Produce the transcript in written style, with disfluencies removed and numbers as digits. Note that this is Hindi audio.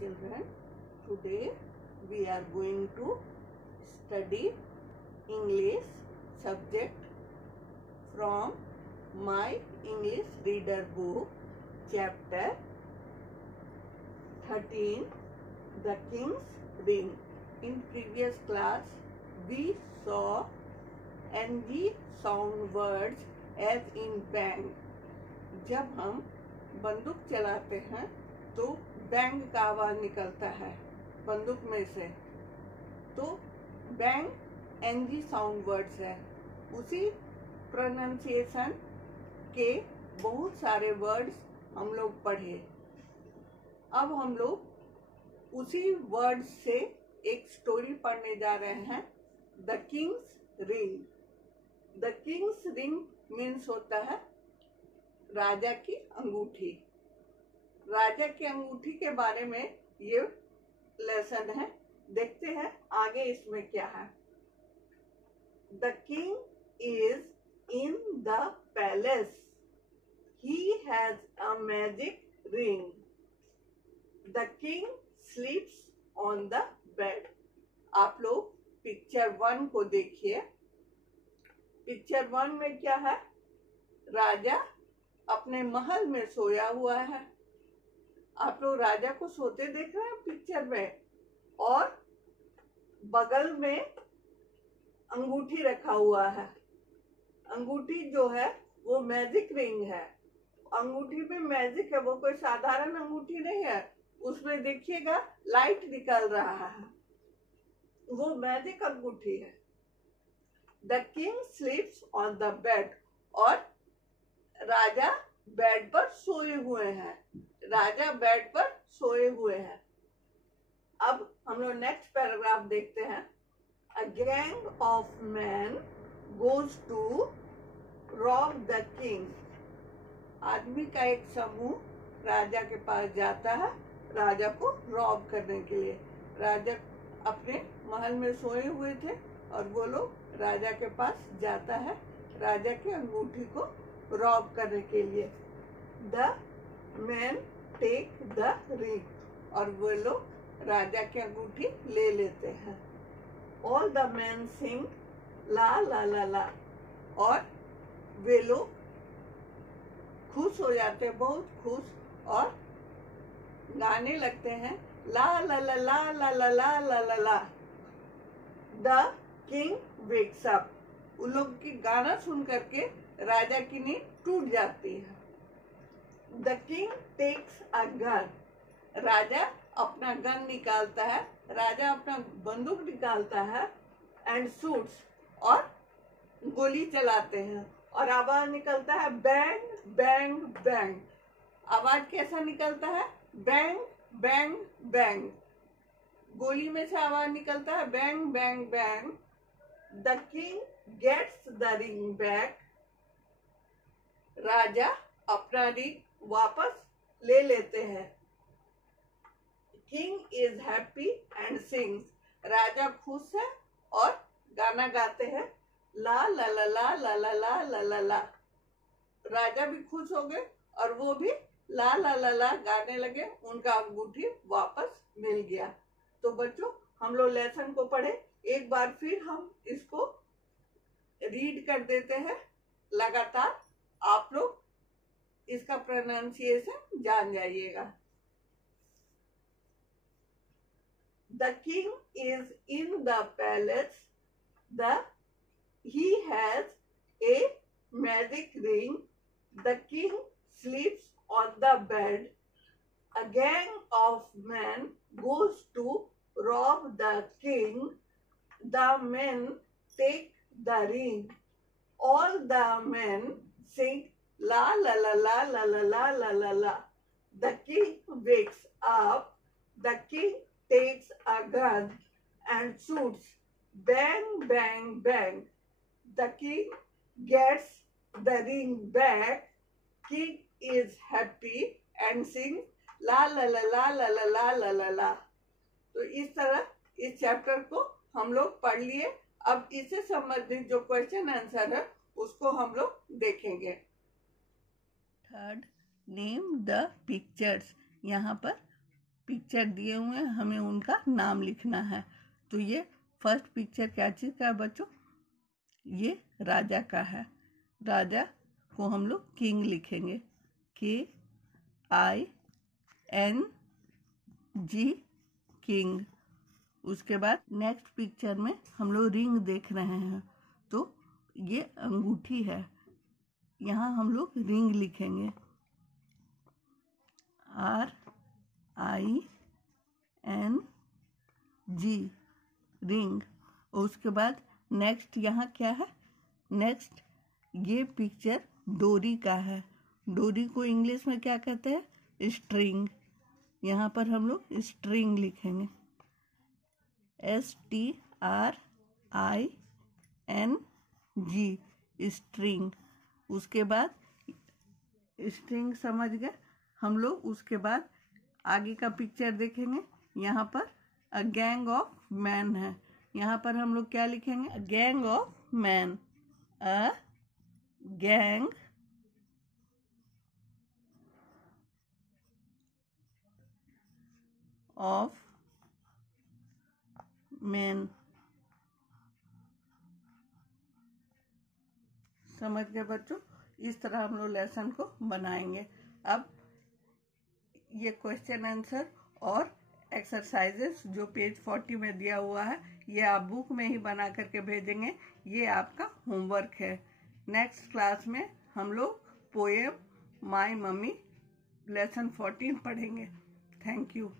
children, today we are going to study English subject from my English reader book, chapter 13, The King's Ring. In previous class we saw NG sound words as in bang. जब हम बंदूक चलाते हैं तो बैंग का आवाज निकलता है बंदूक में से, तो बैंग एनजी साउंड वर्ड्स है। उसी प्रोनाउंसिएशन के बहुत सारे वर्ड्स हम लोग पढ़े। अब हम लोग उसी वर्ड से एक स्टोरी पढ़ने जा रहे हैं, the Kings ring. The Kings ring means होता है राजा की अंगूठी। राजा की अंगूठी के बारे में ये लेसन है। देखते हैं आगे इसमें क्या है। The king is in the palace, he has a magic ring, the king स्लीप्स on the bed. आप लोग पिक्चर 1 को देखिए। पिक्चर 1 में क्या है? राजा अपने महल में सोया हुआ है। आप लोग राजा को सोते देख रहे हैं पिक्चर में, और बगल में अंगूठी रखा हुआ है। अंगूठी जो है वो मैजिक रिंग है। अंगूठी में मैजिक है, वो कोई साधारण अंगूठी नहीं है। उसमें देखिएगा लाइट निकल रहा है, वो मैजिक अंगूठी है। The king स्लीप्स on the bed, और राजा बेड पर सोए हुए हैं। राजा बेड पर सोए हुए हैं। अब हम लोग नेक्स्ट पैराग्राफ देखते हैं। A gang of man goes to rob the king. आदमी का एक समूह राजा के पास जाता है राजा को रॉब करने के लिए। राजा अपने महल में सोए हुए थे और वो लोग राजा के पास जाता है राजा की अंगूठी को रॉब करने के लिए। The man take the ring, और वो लोग राजा की अंगूठी ले लेते हैं। All the man sing la La La la, और वे लोग खुश हो जाते हैं, बहुत खुश, और गाने लगते हैं ला ला ला ला ला ला ला ला ला ला। The king wakes up. उन लोग की गाना सुन करके राजा की नींद टूट जाती है। The king takes a gun. राजा अपना गन निकालता है, राजा अपना बंदूक निकालता है, एंड शूट्स, और गोली चलाते हैं, और आवाज निकलता है बैंग बैंग बैंग। आवाज कैसा निकलता है? Bang bang bang. गोली में से आवाज निकलता है bang bang bang. The king gets the ring back. राजा अपना रिंग वापस ले लेते हैं। King is happy and sings. राजा खुश है और गाना गाते हैं ला ला ला ला ला ला ला ला ला ला। राजा भी खुश हो गए और वो भी ला ला ला ला गाने लगे। उनका अंगूठी वापस मिल गया। तो बच्चों, हम लोग लेसन को पढ़े, एक बार फिर हम इसको रीड कर देते हैं लगातार। आप लोग इसका प्रोनाउंसिएशन जान जाइएगा। The king is in the palace, he has a magic ring, the king sleeps on the bed, a gang of men goes to rob the king, the men take the ring, all the men sing la la la la la la la la la la. The king wakes up, the king takes a gun and shoots bang bang bang. The king gets the ring back, king is happy and sings la la la la la la la la la la. तो इस तरह इस चैप्टर को हम लोग पढ़ लिए। अब इससे संबंधित जो क्वेश्चन आंसर है उसको हम लोग देखेंगे। Third, name the pictures. यहाँ पर पिक्चर दिए हुए हैं, हमें उनका नाम लिखना है। तो ये फर्स्ट पिक्चर क्या चीज़ का है बच्चों? ये राजा का है। राजा को हम लोग किंग लिखेंगे, KING, किंग। उसके बाद नेक्स्ट पिक्चर में हम लोग रिंग देख रहे हैं, तो ये अंगूठी है, यहाँ हम लोग रिंग लिखेंगे, RING, रिंग। और उसके बाद नेक्स्ट यहाँ क्या है? नेक्स्ट ये पिक्चर डोरी का है। डोरी को इंग्लिश में क्या कहते हैं? स्ट्रिंग। यहाँ पर हम लोग स्ट्रिंग लिखेंगे, STRING, स्ट्रिंग। उसके बाद स्ट्रिंग समझ गए हम लोग। उसके बाद आगे का पिक्चर देखेंगे, यहाँ पर अ गैंग ऑफ मैन है। यहाँ पर हम लोग क्या लिखेंगे? अ gang of man, a gang of man. समझ गए बच्चों? इस तरह हम लोग लेसन को बनाएंगे। अब ये क्वेश्चन आंसर और एक्सरसाइजेस जो पेज 40 में दिया हुआ है, ये आप बुक में ही बना करके भेजेंगे। ये आपका होमवर्क है। नेक्स्ट क्लास में हम लोग पोएम माय मम्मी लेसन 14 पढ़ेंगे। Thank you.